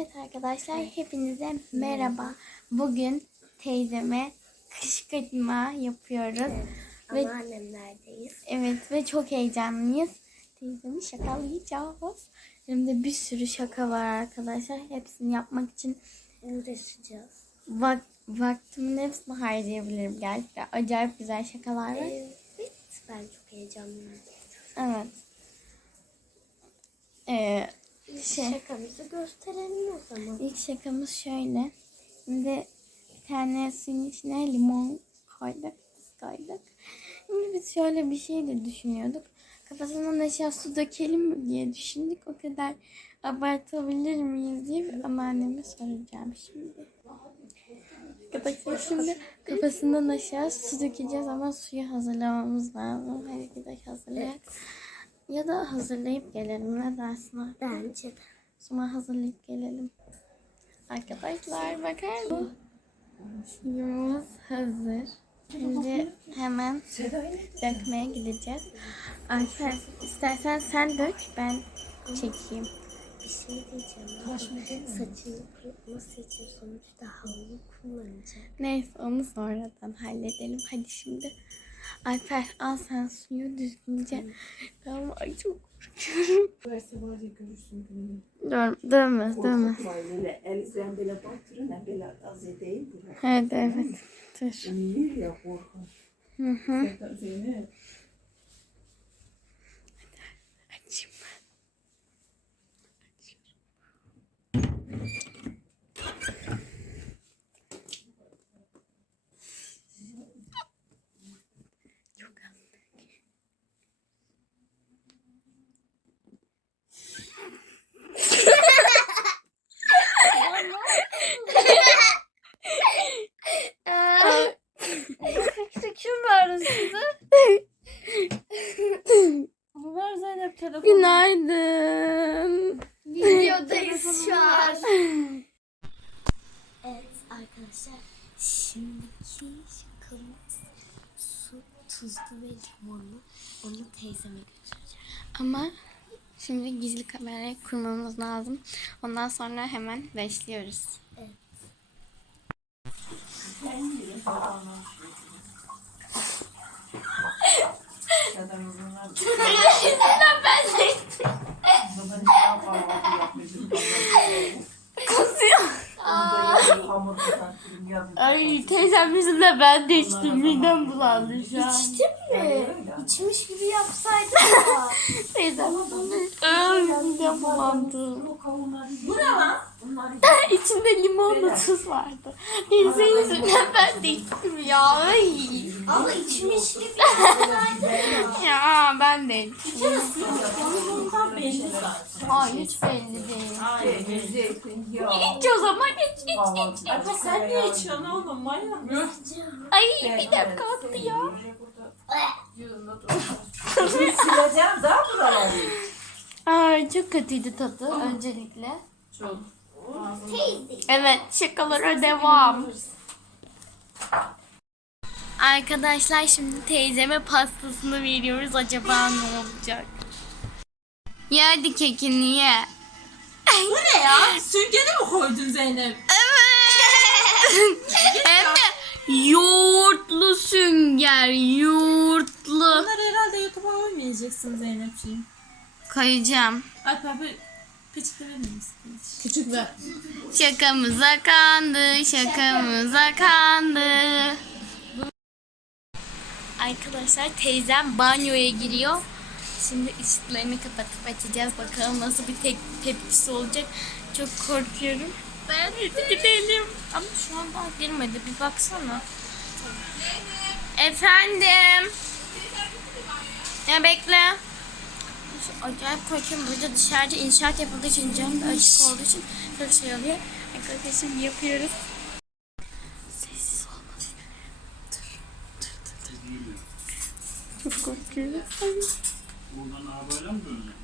Evet arkadaşlar hepinize merhaba. Bugün teyzeme kışkırtma yapıyoruz. Ve Anneannemlerdeyiz. evet ve çok heyecanlıyız. Teyzemi şakalayacağız. Hem de bir sürü şaka var arkadaşlar. Hepsini yapmak için Uğraşacağız. vak vaktimin hepsini harcayabilirim gerçekten. Acayip güzel şakalar var. Evet. Ben çok heyecanlıyım. Evet. Ee, şey, Şakamızı gösterelim o zaman. İlk şakamız şöyle. Şimdi bir tane suyun içine limon koyduk, koyduk. Şimdi biz şöyle bir şey de düşünüyorduk. Kafasından aşağı su dökelim mi diye düşündük. O kadar abartabilir miyiz diye anneanneme soracağım şimdi. Arkadaşlar şimdi kafasından aşağı su dökeceğiz ama suyu hazırlamamız lazım. Hadi gidelim hazırlayalım. Ya da hazırlayıp gelelim. Ne dersin? Bence de. Sonra hazırlayıp gelelim. Arkadaşlar bakar mı? Suyumuz hazır. Şimdi hemen dökmeye gideceğiz. Alper istersen sen dök ben çekeyim. Bir şey diyeceğim. Saçını kurutması için sonuçta havlu kullanacak. Neyse onu sonradan halledelim. Hadi şimdi. Alper al sen suyu düzgünce. Tamam ay çok korkuyorum. Verse var ya görürsün gününü. Dur, dövmez. Korkutma böyle böyle batırın hem böyle az edeyim. Evet evet. Dur. İyi ya korkun. Hı hı. Zeynep. Zeynep. Açayım ben. Çok az. Kim var size? Ver Zeynep telefonu. Günaydın. Videodayız şu an. Evet arkadaşlar. Şimdiki şakamız su, tuzlu ve limonlu. Onu teyzeme götüreceğim. Ama şimdi gizli kamerayı kurmamız lazım. Ondan sonra hemen başlıyoruz. Evet. Ay teyzem yüzünden ben de içtim. Midem bulandı şu an. İçtin mi? İçmiş gibi yapsaydın ya. Teyzem. Ay midem bulandı. Bu ne lan? Bunlar İçinde limonlu tuz vardı. Teyze yüzünden ben de içtim ya. Ay. Ama içmiş gibi ya. Ya ben de içtim. bundan belli zaten. Ay hiç belli değil. Ay, zeytinyağı. İç o zaman iç iç iç. Kahvaltı. Sen niye içiyorsun oğlum manyak mısın? Ay midem kalktı ya. Sileceğim daha buraları. Ay çok kötüydü tadı öncelikle. Çok. Evet şakalara devam. Arkadaşlar şimdi teyzeme pastasını veriyoruz. Acaba ne olacak? Ye hadi kekini ye. Bu ne ya? Süngeni mi koydun Zeynep? Hem de yoğurtlu sünger. Yoğurtlu. Bunları herhalde YouTube'a koymayacaksın Zeynepciğim. Koyacağım. Alper bir peçete verir misin? Küçük ver. Şakamıza kandı, şakamıza kandı. Arkadaşlar teyzem banyoya giriyor. Şimdi ışıklarını kapatıp açacağız. Bakalım nasıl bir tek tepkisi olacak. Çok korkuyorum. Ben gidelim. Ama şu an daha girmedi. Bir baksana. Efendim. Ya bekle. Acayip korkuyorum. Burada dışarıda inşaat yapıldığı için cam da açık olduğu için çok şey oluyor. Arkadaşlar yapıyoruz. Sessiz olmalıyım. Dur. Dur dur dur. Çok korkuyorum. Buradan arabayla mı dönecek?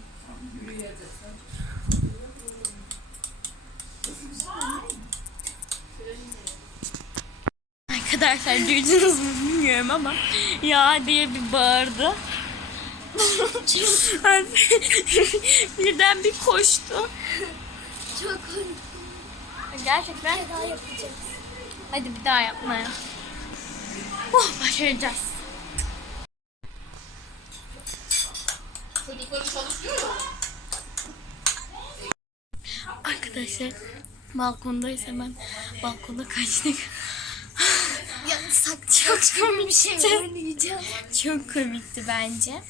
Arkadaşlar duydunuz mu bilmiyorum ama ya diye bir bağırdı. Birden bir koştu. Çok Gerçekten. daha yapacağız. Hadi bir daha yapmaya. Oh başaracağız. Arkadaşlar balkondayız hemen balkona kaçtık. Ya sak çok komik bir şey oynayacağım. Çok komikti bence.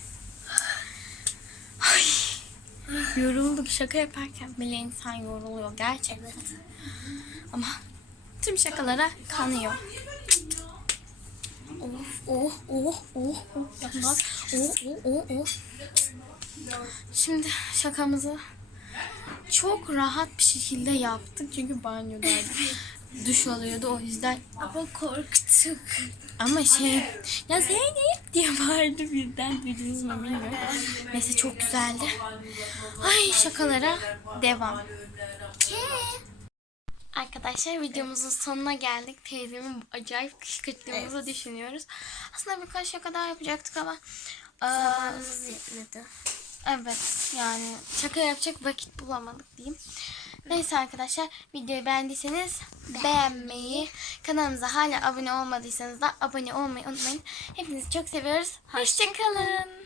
Ay, yorulduk şaka yaparken bile insan yoruluyor gerçekten. Ama tüm şakalara kanıyor. Of oh oh oh oh yapmaz. Oh oh oh oh. Şimdi şakamızı çok rahat bir şekilde yaptık çünkü banyodaydık. Duş alıyordu o yüzden Ama korktuk. ama şey ya Zeynep diye bağırdı birden duydunuz mu bilmiyorum. Neyse çok güzeldi. Ay şakalara devam. Arkadaşlar videomuzun sonuna geldik. Teyzemin acayip kışkırttığımızı düşünüyoruz. Aslında birkaç şaka daha yapacaktık ama Zamanımız yetmedi. Evet yani şaka yapacak vakit bulamadık diyeyim. Neyse arkadaşlar videoyu beğendiyseniz beğenmeyi, kanalımıza hala abone olmadıysanız da abone olmayı unutmayın. Hepinizi çok seviyoruz. Hoşçakalın.